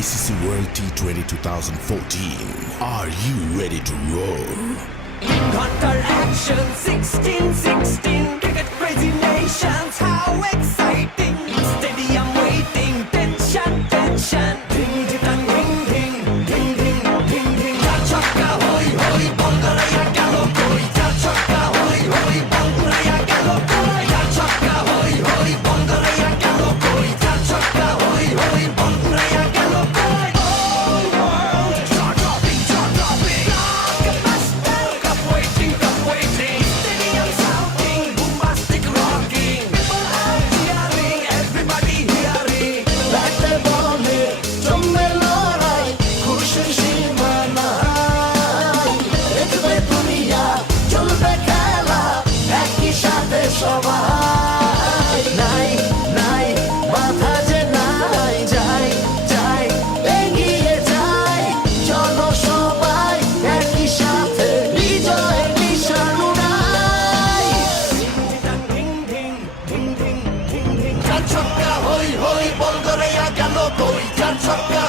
ICC World T20 2014. Are you ready to roll? Hunter action 16-16 cricket crazy nations, how exciting! Stadium waiting, tension, tension. Ding ding ding ding ding ding ding ding. Char chakka hoi hoi, Bangalaya gelo koi. Char chakka hoi hoi, Bangalaya gelo koi. Char chakka hoi hoi, Bangalaya gelo koi. Char chakka hoi hoi, Bangalaya gelo koi. All world jaw dropping, jaw dropping. Blockbuster, cup waiting, cup waiting. Stadium shouting, bombastic rocking. People are cheering, everybody hearing. ব্যাটে বলে জমে লড়াই, খুশির সীমা নাই। দেখবে দুনিয়া, চলবে খেলা, একই সাথে সবাই। নাই নাই বাধা যে নাই, যাই যাই এগিয়ে যাই। চলো সবাই একই সাথে, বিজয় নিশান উড়াই। Ding ding ding ding ding ding. চার ছক্কা হই হই, বল গড়াইয়া গেল কই। চার ছক্কা